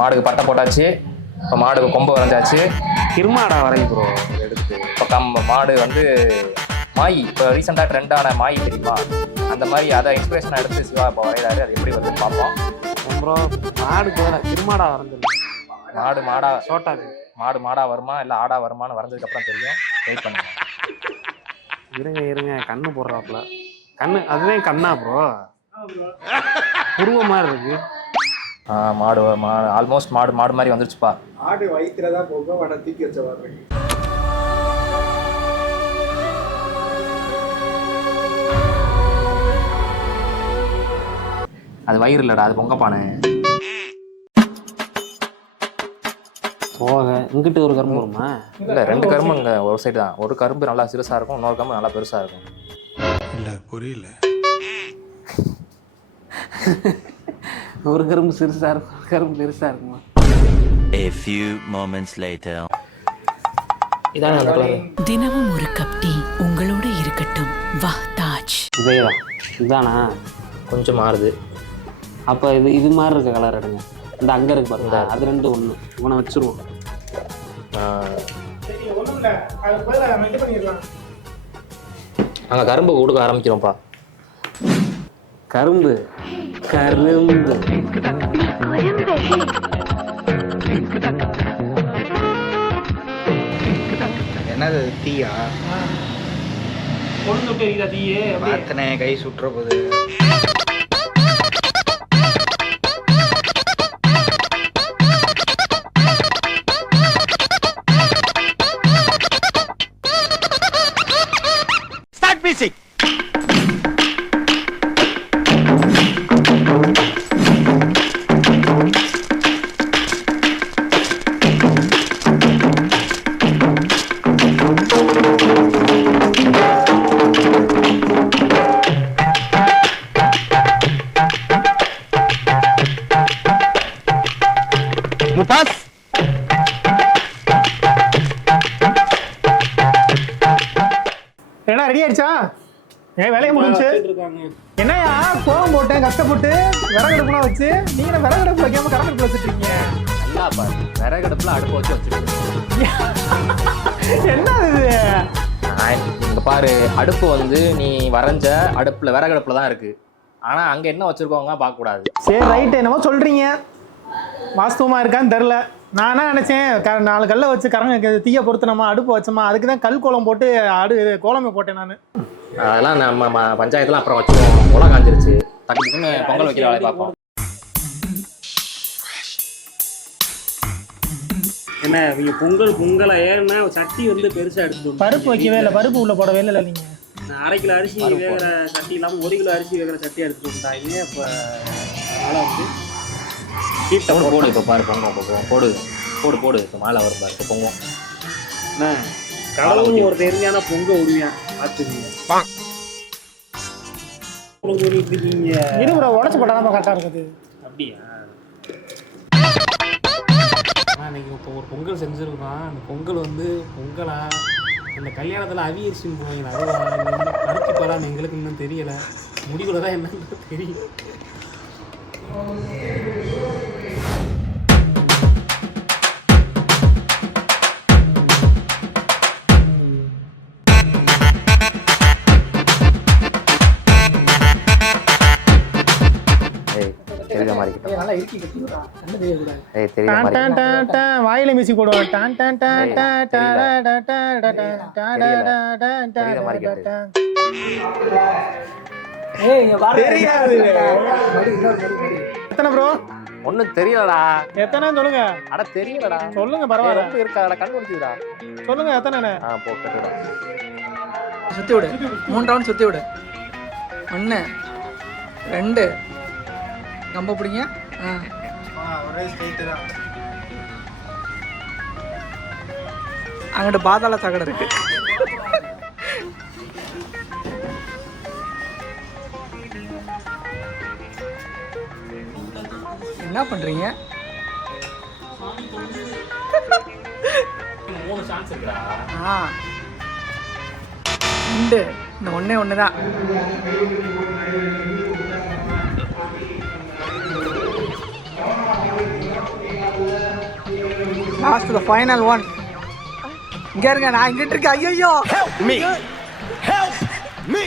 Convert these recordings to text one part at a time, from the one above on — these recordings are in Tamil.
மாடுக்கு பட்டை போட்டாச்சு. இப்போ மாடுக்கு கொம்பு வரைஞ்சாச்சு. திருமாடா வரை ப்ரோ எடுத்து. இப்போ மாடு வந்து மாய், இப்போ ரீசெண்டாக ட்ரெண்டான மாய் தெரியுமா, அந்த மாதிரி அதை இன்ஸ்பிரேஷனாக எடுத்து சிவா இப்போ வரைகிறாரு. அது எப்படி வருதுன்னு பார்ப்போம். ப்ரோ மாடுக்கு வேற திருமாடா வரைஞ்சிருக்கு. மாடு மாடா சோட்டாக்கு மாடு மாடா வருமா இல்லை ஆடா வருமானு வரைஞ்சதுக்கப்புறம் தெரியும். வெயிட் பண்ணுங்க. இருங்க கண்ணு போடுறாப்புல. கண்ணு அதுதான் கண்ணா ப்ரோ? புருவ மாதிரி இருக்கு. மாடு ஆல்மோஸ்ட் மாடு மாதிரி வந்துருச்சுப்பா. ஆடு வயிற்றுலதான் போக வட தூக்கி வச்ச மாதிரி. அது வயிறு இல்லடா, அது பொங்கப்பானை. போக இங்கிட்டு ஒரு கரும்பு வருமா? இல்லை, 2 கரும்பு இங்கே ஒரு சைடு தான். ஒரு கரும்பு நல்லா சிறுசாக இருக்கும், இன்னொரு கரும்பு நல்லா பெருசாக இருக்கும். இல்லை புரியல. ஒரு கரும்பு சிறுசாக இருக்கும், ஒரு கரும்பு பெருசாக இருக்குமா? A few moments later. இதாங்க தினமும் ஒரு கப் டீ உங்களோட இருக்கட்டும். வா தாஜ். இதேதான். இதானா? கொஞ்சம் மாறுது. அப்போ இது மாதிரி இருக்க கலர் எடுங்க. இந்த அங்கே இருக்கு பாருங்க, அது 2 ஒன்று. இவனை வச்சுருவோம். நாங்கள் கரும்பு கொடுக்க ஆரம்பிக்கிறோம்ப்பா. கரும்பு கரும்பு என்னது தீயா? பார்த்தனே கை சுட்டுற போது. Start music. Mutas. என்ன ரெடி ஆயிடுச்சா? வேலையை முடிஞ்சு. என்னையா கோவம் போட்டேன் கஷ்டப்பட்டு விறகடுப்புலாம் வச்சு, நீங்க விறகடுப்பு வைக்காம கரண்ட் வச்சுருக்கீங்க. நல்லா பாரு, விறகடுப்புல அடுப்பு வச்சு வச்சுருக்கீங்க. என்ன இது? இங்கே பாரு, அடுப்பு வந்து நீ வரைஞ்ச அடுப்புல விறகடுப்புல தான் இருக்கு. ஆனா அங்க என்ன வச்சிருக்கோங்க பார்க்க கூடாது. சரி ரைட், என்னமோ சொல்றீங்க. வாஸ்தவமா இருக்கான்னு தெரில. நான் என்ன நினைச்சேன், 4 கல்லை வச்சு தீயை பொறுத்தனமா அடுப்பு வச்சோமா, அதுக்கு தான் கல் கோலம் போட்டு கோலமே போட்டேன் நான். அதெல்லாம் நம்ம பஞ்சாயத்துல அப்புறம் வச்சுருவோம். உலகம் காஞ்சிருச்சு, டக்குன்னு பொங்கல் வைக்கிற வேலையை பார்ப்போம். என்ன நீங்க பொங்கலை ஏன்னா சட்டி வந்து பெருசா எடுத்துட்டு பருப்பு வைக்கவே இல்லை, பருப்பு உள்ள போடவே இல்லை. நீங்க 1/2 கிலோ அரிசி வேகிற சட்டி இல்லாமல் 1 கிலோ அரிசி வேகிற சட்டி எடுத்துட்டு வந்தாங்க. இப்போ அதனால் வந்து போடு. இப்போ பாரு பொங்கும். போடு. இப்போ மாலை வரும் பாரு. இப்போ பொங்கும். என்ன கடவுள் ஒரு தெரிஞ்சானா பொங்க விடுவேன் பார்த்துக்கீங்க. இருபுற உடச்சு போட்டால் கரெக்டாக இருக்குது. அப்படியா? இன்னைக்கு இப்போ ஒரு பொங்கல் செஞ்சுருக்கோம். அந்த பொங்கல் வந்து பொங்கலா அந்த கல்யாணத்தில் அவியரிசின்னு போவாங்க. அது பருத்தி போகலான்னு எங்களுக்கு இன்னும் தெரியலை. முடிவில் தான் என்னன்னு தெரியும். வாயில மியூசிக் போடுவாங்க. எத்தனை ப்ரோ? ஒன்னும் தெரியலடா. எத்தனை சொல்லுங்க. அட தெரியலடா. சொல்லுங்க பரவாயில்ல. ரொம்ப இருக்காடா, கண் முடிச்சுடா. சொல்லுங்க எத்தனை. போ கட்டுடா. சுத்தி விடு. 3 ரவுண்ட் சுத்தி விடு. 1 2 கம்ப பிடிங்க. ஒரே ஸ்ட்ரைட் தான். அங்கிட்டு பாதாள சாக்கடை இருக்கு. என்ன பண்றீங்க? 3 சான்ஸ் இருக்குடா. 2 இந்த ஒண்ணே தான். Lost the final one. இங்க இருங்க, நான் இங்கிட்டு இருக்கேன். ஐயோ Me. Help me.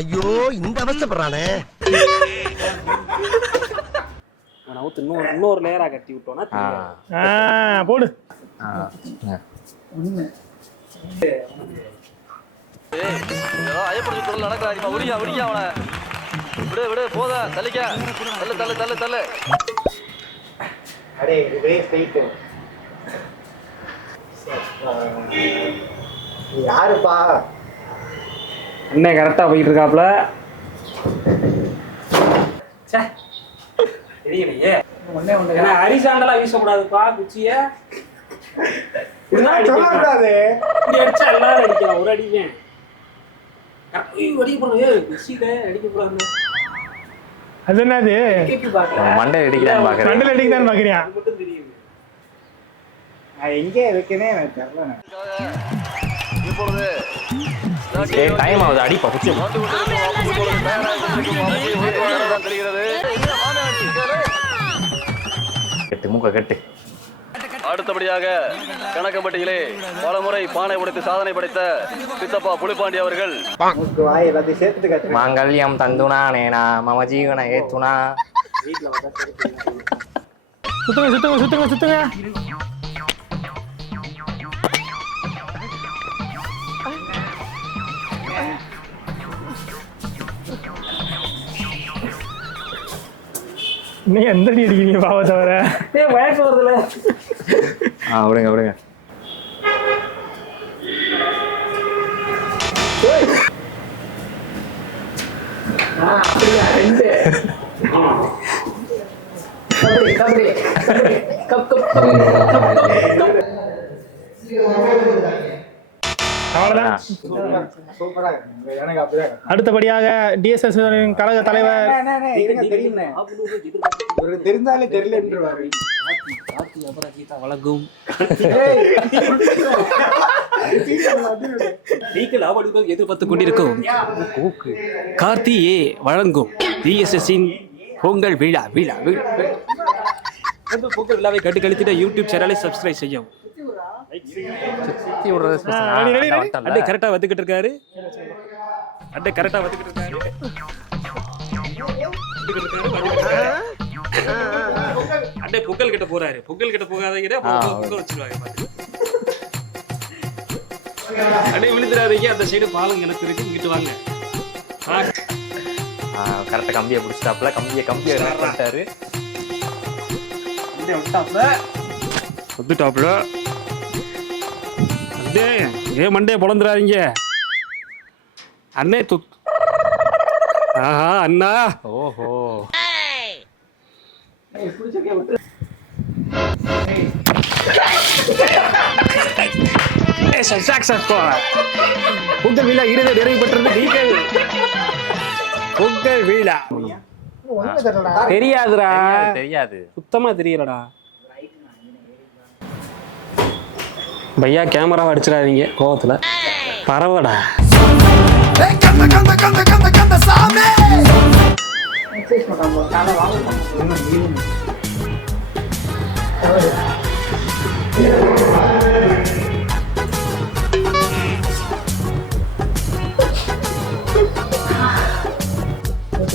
ஐயோ இந்த அவஸ்தைப்படுறானே. நான் இன்னொரு லேயரா கட்டி விட்டோம்னா தெரியாது. போடு. அடே ஒரே ஸ்ட்ரைட். யாருப்பா? அண்ணன் கரெக்டா போயிட்டு இருக்காப்ல. தெரியலையே. ஒண்ணே ஒண்ணு. ஏன்னா ஹரிசாண்டலா வீசக்கூடாதுப்பா குச்சிய. இப்படிதான் இப்படி அடிச்சா எல்லாரும் அடிக்கலாம். ஒரு அடிக்கேன் அடிக்கக்கூடாது. குச்சியில அடிக்கக்கூடாது. அது என்னது? மண்டை அடிக்கலான்னு பாக்குறேன். மண்டல் அடிக்கதான் பாக்குறியா? அது மட்டும் தெரியுது. நான் எங்கே வைக்கனே எனக்கு தெரியல. டைம் ஆகுது, அடிப்பா குச்சி. கட்டு மூக்க கட்டு. அடுத்தபடியாக கணக்கம்பட்டியிலே பலமுறை பானை உடைத்து சாதனை படைத்த சித்தப்பா புலிப்பாண்டி அவர்கள் மூக்கு வாய் எல்லாத்தையும் சேர்த்து கட்டு. மாங்கல்யம் தந்துனா நேனா மம ஜீவன ஏத்துனா. சுத்துங்க சுத்துங்க சுத்துங்க சுத்துங்க. நீ எந்த அடி அடிக்கிறீங்க பாவ தவிர? வயசு வருதுல. விடுங்க விடுங்க. அப்படியா? ரெண்டு. கபடி கபடி கப் கப் அவ்வளவுதான். சூப்பரா இருக்கு. எனக்கு அப்படியே அடுத்தபடியாக டிஎஸ்எஸ் கழக தலைவர் தெரியுமே. இவருக்கு தெரிந்தாலே தெரியலன்றுவாரு. வழங்கும் நீங்கள் அவளுடன் எதிர்பார்த்து கொண்டிருக்கும் கார்த்தி ஏ வழங்கும் டிஎஸ்எஸ்ஸின் பொங்கல் விழா விழா விழா. பொங்கல் விழாவை கண்டு கழித்திட யூடியூப் சேனலை சப்ஸ்கிரைப் செய்யும். சுத்தி விடுறது அண்டை கரெக்டா வந்துகிட்டு இருக்காரு. அண்டை கரெக்டா வந்துகிட்டு இருக்காரு. அண்டை பொங்கல் கிட்ட போறாரு. பொங்கல் கிட்ட போகாதீங்க, பொங்கல் வச்சிருவாங்க. அண்டை விழுந்துடாதீங்க. அந்த சைடு பாலம் எனக்கு இருக்கு, இங்கிட்டு வாங்க. கரெக்டா கம்பியை பிடிச்சிட்டாப்ல. கம்பியை பண்ணிட்டாரு. வந்துட்டாப்ல. அண்டே ஏ மண்டே பொழந்துடாதீங்க அண்ணே. ஆஹா அண்ணா. ஓஹோ. பொங்கல் விழா இறுதி நிறைவு பெற்றது. நீங்கள் பொங்கல் விழா தெரியாதுடா. தெரியாது, சுத்தமா தெரியலடா. பையா கேமராவை அடிச்சிடாதீங்க கோவத்துல. பரவாடா.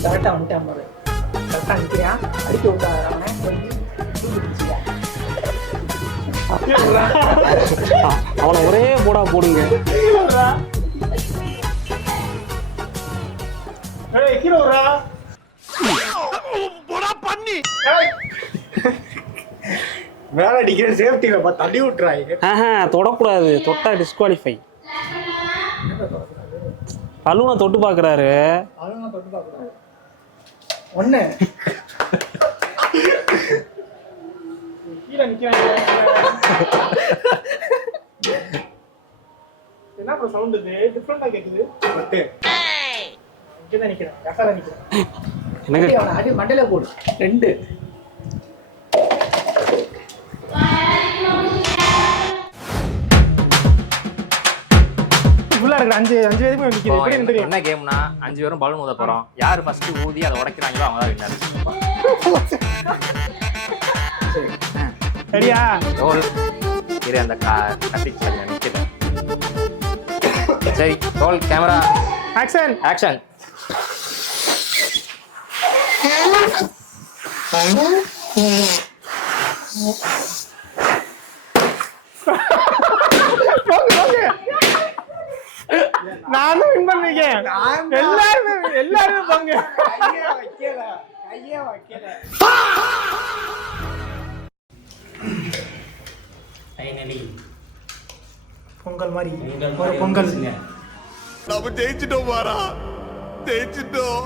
கரெக்டா வந்துட்டான் பாரு. கரெக்டா நிற்கிறியா? அடிக்க விட்டாரு அவனை. அவனை ஒரே போடா போடுங்க. மேல அடிக்கிற சேஃப்டியில தள்ளி விட்டுறாங்க. தொடக்கூடாது. தொட்டா டிஸ்குவாலிஃபை. பலூனை தொட்டு பாக்குறாரு. ஒண்ணு என்ன ப்ரோ சவுண்ட் இது? டிஃபரண்டா கேக்குது. பட்டு இங்க தான் நிக்கிறேன். கசால நிக்கிறேன். எனக்கு அடி மண்டையில போடு. ரெண்டு. ஃபுல்லா இருக்கு. அஞ்சு பேருமே நிக்குது. இப்போ எப்படி தெரியும்? என்ன கேம்னா 5 பேரும் பலூன் ஊத போறோம். யாரு ஃபர்ஸ்ட் ஊதி அதை உடைக்கிறாங்களோ அவங்க தான் வின்னர். சரியா? ரோல் இரு அந்த கத்திச்சு நிக்குது. சரி ரோல் கேமரா ஆக்ஷன். ஆக்ஷன். நானும் வின் பண்ணிருக்கேன். எல்லாருமே போங்க. கையே வைக்கல. பொங்கல் மாதிரி ஒரு பொங்கல். நம்ம ஜெயிச்சிட்டோம் பாரா, ஜெயிச்சிட்டோம்.